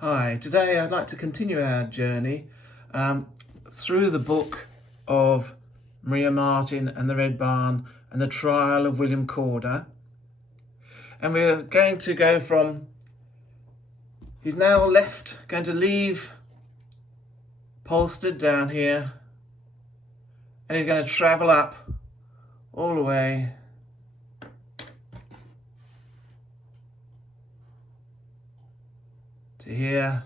Hi, today I'd like to continue our journey through the book of Maria Marten and the Red Barn and the trial of William Corder. And we're going to go from, he's now going to leave Polstead down here, and he's going to travel up all the way to here,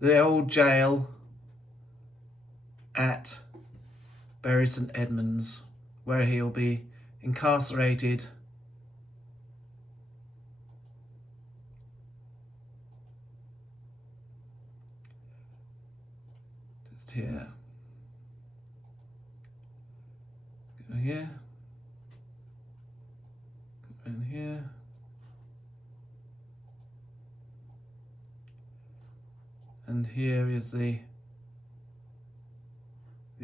the old jail at Bury St Edmunds, where he'll be incarcerated just here. Go here, and here. And here is the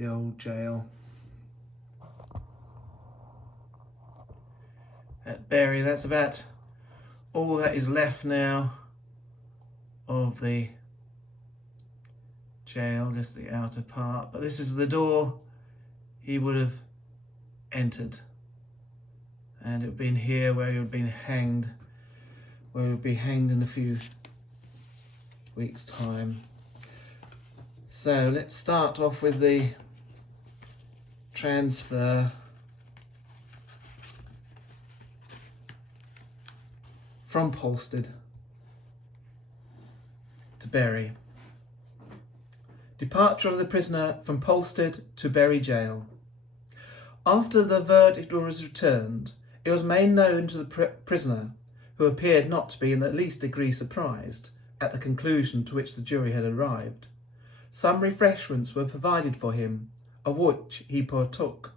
old jail at Bury. That's about all that is left now of the jail, just the outer part. But this is the door he would have entered, and it would have been here where he would have been hanged, where he would be hanged in a few weeks' time. So let's start off with the transfer from Polstead to Bury. Departure of the prisoner from Polstead to Bury Jail. After the verdict was returned, it was made known to the prisoner, who appeared not to be in the least degree surprised at the conclusion to which the jury had arrived. Some refreshments were provided for him, of which he partook.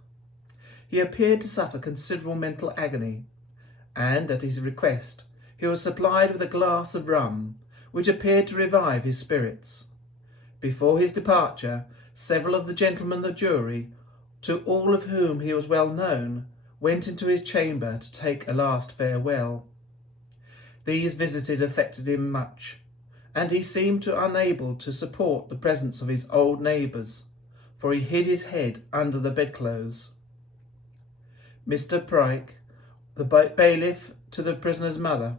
He appeared to suffer considerable mental agony, and, at his request, he was supplied with a glass of rum, which appeared to revive his spirits. Before his departure, several of the gentlemen of the jury, to all of whom he was well known, went into his chamber to take a last farewell. These visits affected him much, and he seemed unable to support the presence of his old neighbours, for he hid his head under the bedclothes. Mr. Pryke, the bailiff to the prisoner's mother,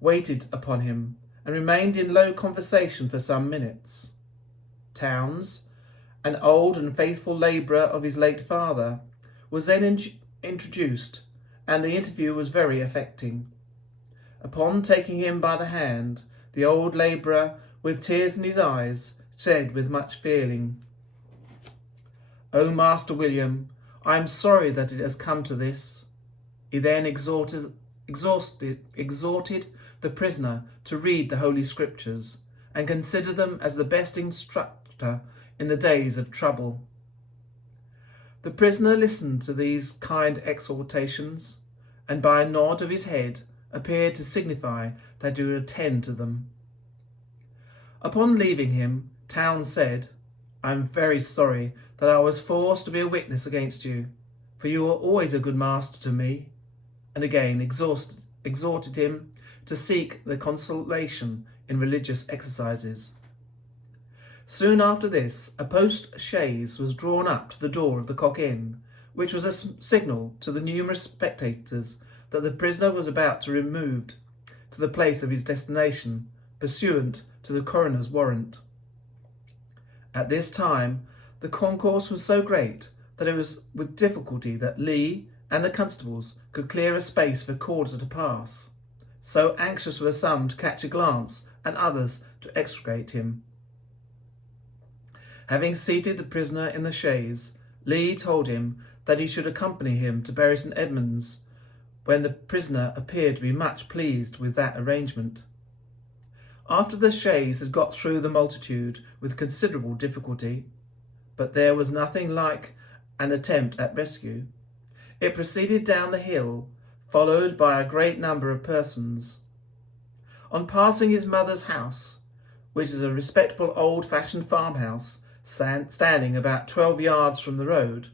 waited upon him and remained in low conversation for some minutes. Towns, an old and faithful labourer of his late father, was then introduced, and the interview was very affecting. Upon taking him by the hand, the old labourer, with tears in his eyes, said with much feeling, "O Master William, I am sorry that it has come to this." He then exhorted the prisoner to read the Holy Scriptures and consider them as the best instructor in the days of trouble. The prisoner listened to these kind exhortations, and by a nod of his head appeared to signify that he would attend to them. Upon leaving him, Town said, "I am very sorry that I was forced to be a witness against you, for you were always a good master to me," and again exhorted him to seek the consolation in religious exercises. Soon after this, a post-chaise was drawn up to the door of the Cock Inn, which was a signal to the numerous spectators that the prisoner was about to be removed to the place of his destination, pursuant to the coroner's warrant. At this time, the concourse was so great that it was with difficulty that Lee and the constables could clear a space for Corder to pass. So anxious were some to catch a glance, and others to extricate him. Having seated the prisoner in the chaise, Lee told him that he should accompany him to Bury St Edmunds, when the prisoner appeared to be much pleased with that arrangement. After the chaise had got through the multitude with considerable difficulty, but there was nothing like an attempt at rescue, it proceeded down the hill, followed by a great number of persons. On passing his mother's house, which is a respectable old-fashioned farmhouse standing about 12 yards from the road,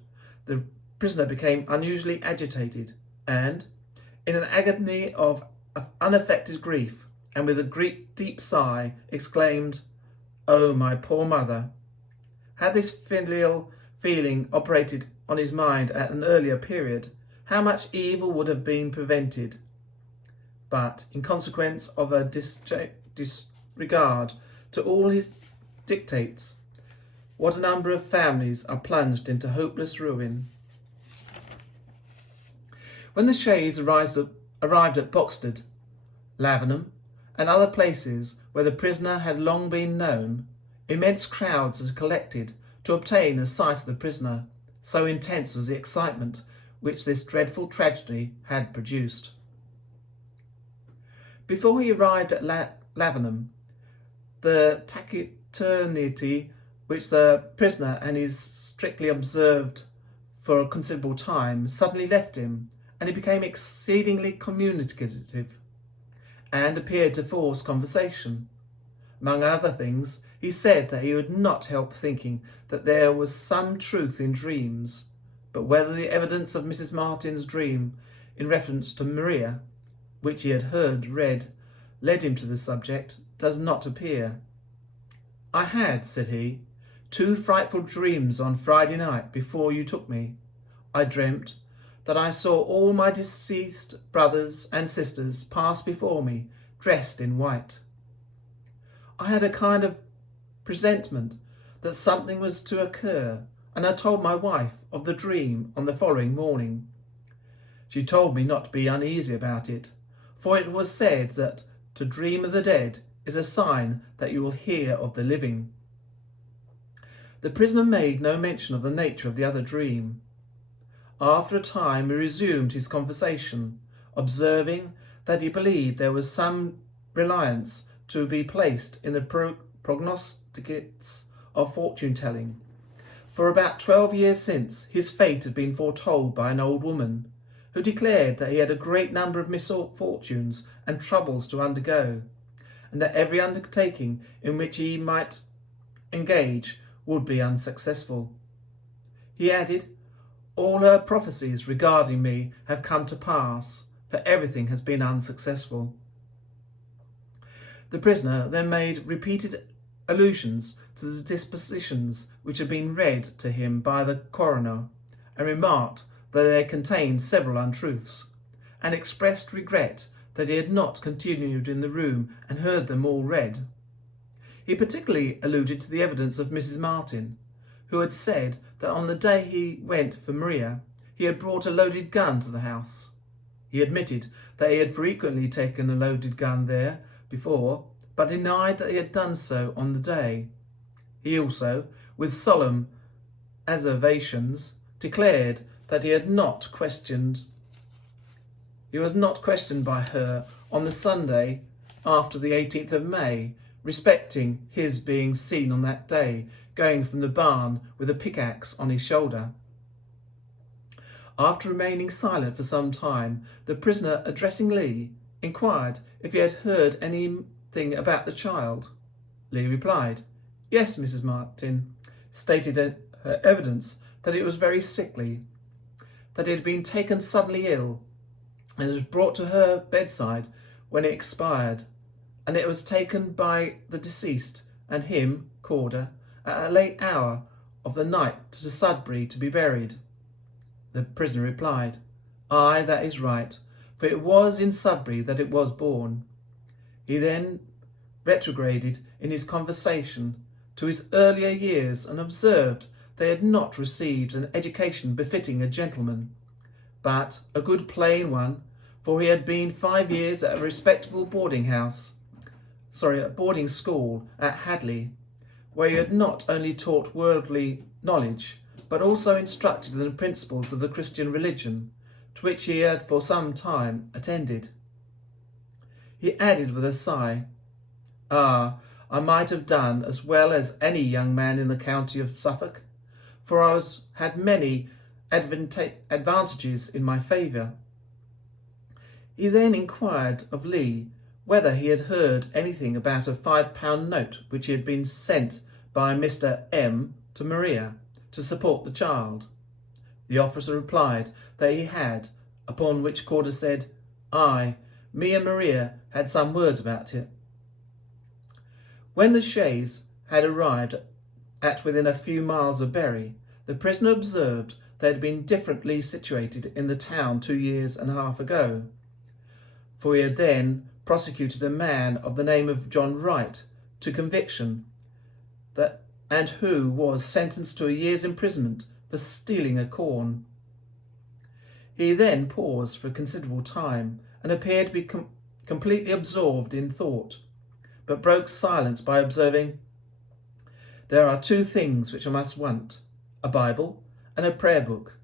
the prisoner became unusually agitated, and, in an agony of unaffected grief, and with a deep sigh exclaimed, "Oh, my poor mother!" Had this filial feeling operated on his mind at an earlier period, how much evil would have been prevented. But in consequence of a disregard to all his dictates, what a number of families are plunged into hopeless ruin. When the chaise arrived at Boxted, Lavenham, and other places where the prisoner had long been known, immense crowds had collected to obtain a sight of the prisoner, so intense was the excitement which this dreadful tragedy had produced. Before he arrived at Lavenham, the taciturnity which the prisoner and his strictly observed for a considerable time suddenly left him, and he became exceedingly communicative, and appeared to force conversation. Among other things, he said that he would not help thinking that there was some truth in dreams, but whether the evidence of Mrs. Martin's dream in reference to Maria, which he had read, led him to the subject, does not appear. "I had," said he, "2 frightful dreams on Friday night before you took me. I dreamt that I saw all my deceased brothers and sisters pass before me, dressed in white. I had a kind of presentiment that something was to occur, and I told my wife of the dream on the following morning. She told me not to be uneasy about it, for it was said that to dream of the dead is a sign that you will hear of the living." The prisoner made no mention of the nature of the other dream. After a time he resumed his conversation, observing that he believed there was some reliance to be placed in the prognostics of fortune-telling. For about 12 years since, his fate had been foretold by an old woman, who declared that he had a great number of misfortunes and troubles to undergo, and that every undertaking in which he might engage would be unsuccessful. He added, "All her prophecies regarding me have come to pass, for everything has been unsuccessful." The prisoner then made repeated allusions to the dispositions which had been read to him by the coroner, and remarked that they contained several untruths, and expressed regret that he had not continued in the room and heard them all read. He particularly alluded to the evidence of Mrs. Martin, who had said that on the day he went for Maria, he had brought a loaded gun to the house. He admitted that he had frequently taken a loaded gun there before, but denied that he had done so on the day. He also, with solemn asseverations, declared that he was not questioned by her on the Sunday after the 18th of May respecting his being seen on that day going from the barn with a pickaxe on his shoulder. After remaining silent for some time, the prisoner, addressing Lee, inquired if he had heard anything about the child. Lee replied, "Yes, Mrs. Martin," stated her evidence that it was very sickly, that it had been taken suddenly ill, and was brought to her bedside when it expired, and it was taken by the deceased and him, Corder, at a late hour of the night to Sudbury to be buried. The prisoner replied, "Aye, that is right, for it was in Sudbury that it was born." He then retrograded in his conversation to his earlier years and observed they had not received an education befitting a gentleman, but a good plain one, for he had been 5 years at a respectable boarding school at Hadley, where he had not only taught worldly knowledge, but also instructed in the principles of the Christian religion, to which he had for some time attended. He added with a sigh, "Ah, I might have done as well as any young man in the county of Suffolk, for I had many advantages in my favour." He then inquired of Lee whether he had heard anything about a £5 note which had been sent by Mr. M. to Maria to support the child. The officer replied that he had, upon which Corder said, "Aye, me and Maria had some words about it. When the chaise had arrived at within a few miles of Bury, the prisoner observed they had been differently situated in the town 2 years and a half ago, for he had then prosecuted a man of the name of John Wright to conviction, and who was sentenced to a year's imprisonment for stealing a corn. He then paused for a considerable time and appeared to be completely absorbed in thought, but broke silence by observing, "There are 2 things which I must want, a Bible and a prayer book."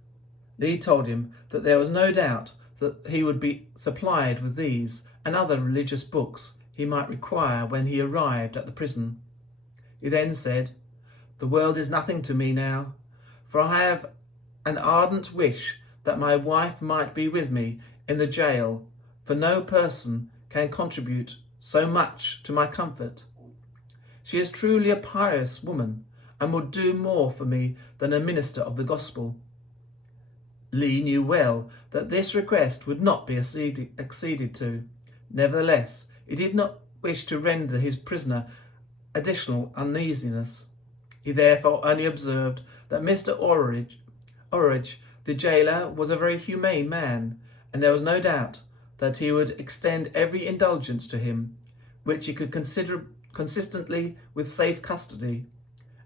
Lee told him that there was no doubt that he would be supplied with these and other religious books he might require when he arrived at the prison. He then said, "The world is nothing to me now, for I have an ardent wish that my wife might be with me in the jail, for no person can contribute so much to my comfort. She is truly a pious woman and would do more for me than a minister of the gospel." Lee knew well that this request would not be acceded to. Nevertheless, he did not wish to render his prisoner additional uneasiness. He therefore only observed that Mr. Orridge, the jailer, was a very humane man, and there was no doubt that he would extend every indulgence to him, which he could consider consistently with safe custody,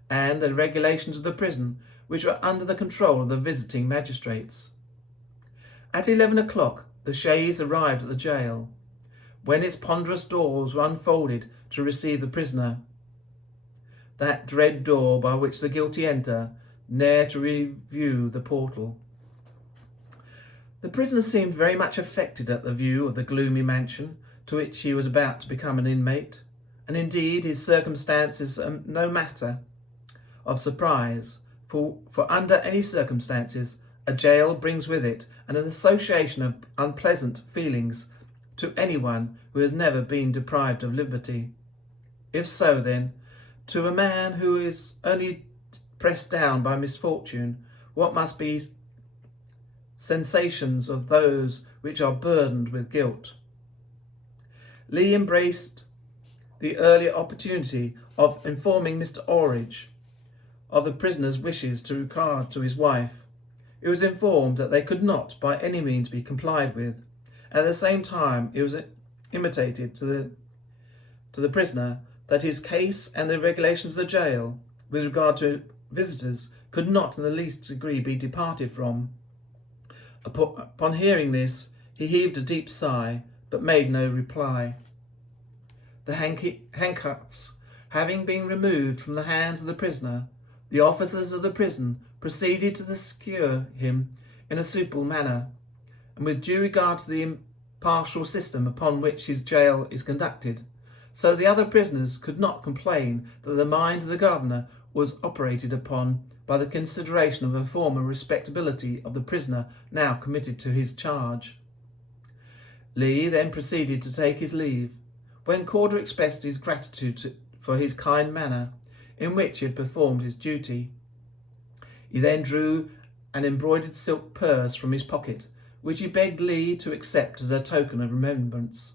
and the regulations of the prison, which were under the control of the visiting magistrates. At 11 o'clock, the chaise arrived at the jail, when its ponderous doors were unfolded to receive the prisoner. That dread door by which the guilty enter, ne'er to review the portal. The prisoner seemed very much affected at the view of the gloomy mansion to which he was about to become an inmate, and indeed his circumstances are no matter of surprise, for under any circumstances a jail brings with it an association of unpleasant feelings to anyone who has never been deprived of liberty. If so, then, to a man who is only pressed down by misfortune, what must be sensations of those which are burdened with guilt? Lee embraced the earlier opportunity of informing Mr. Orridge of the prisoner's wishes to regard to his wife. It was informed that they could not by any means be complied with. At the same time, it was intimated to the prisoner that his case and the regulations of the jail with regard to visitors could not in the least degree be departed from. Upon hearing this, he heaved a deep sigh, but made no reply. The handcuffs having been removed from the hands of the prisoner, the officers of the prison proceeded to secure him in a suitable manner, and with due regard to the impartial system upon which his jail is conducted, so the other prisoners could not complain that the mind of the governor was operated upon by the consideration of the former respectability of the prisoner now committed to his charge. Lee then proceeded to take his leave, when Corder expressed his gratitude for his kind manner in which he had performed his duty. He then drew an embroidered silk purse from his pocket, which he begged Lee to accept as a token of remembrance.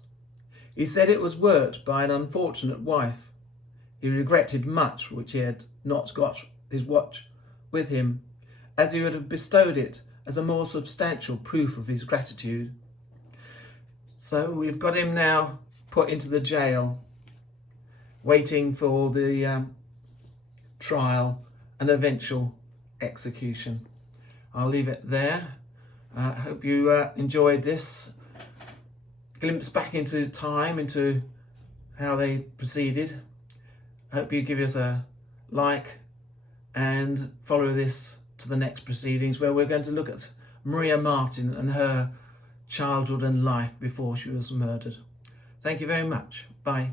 He said it was worked by an unfortunate wife. He regretted much which he had not got his watch with him, as he would have bestowed it as a more substantial proof of his gratitude. So we've got him now put into the jail, waiting for the trial and eventual execution. I'll leave it there. I hope you enjoyed this glimpse back into time, into how they proceeded. I hope you give us a like and follow this to the next proceedings, where we're going to look at Maria Marten and her childhood and life before she was murdered. Thank you very much. Bye.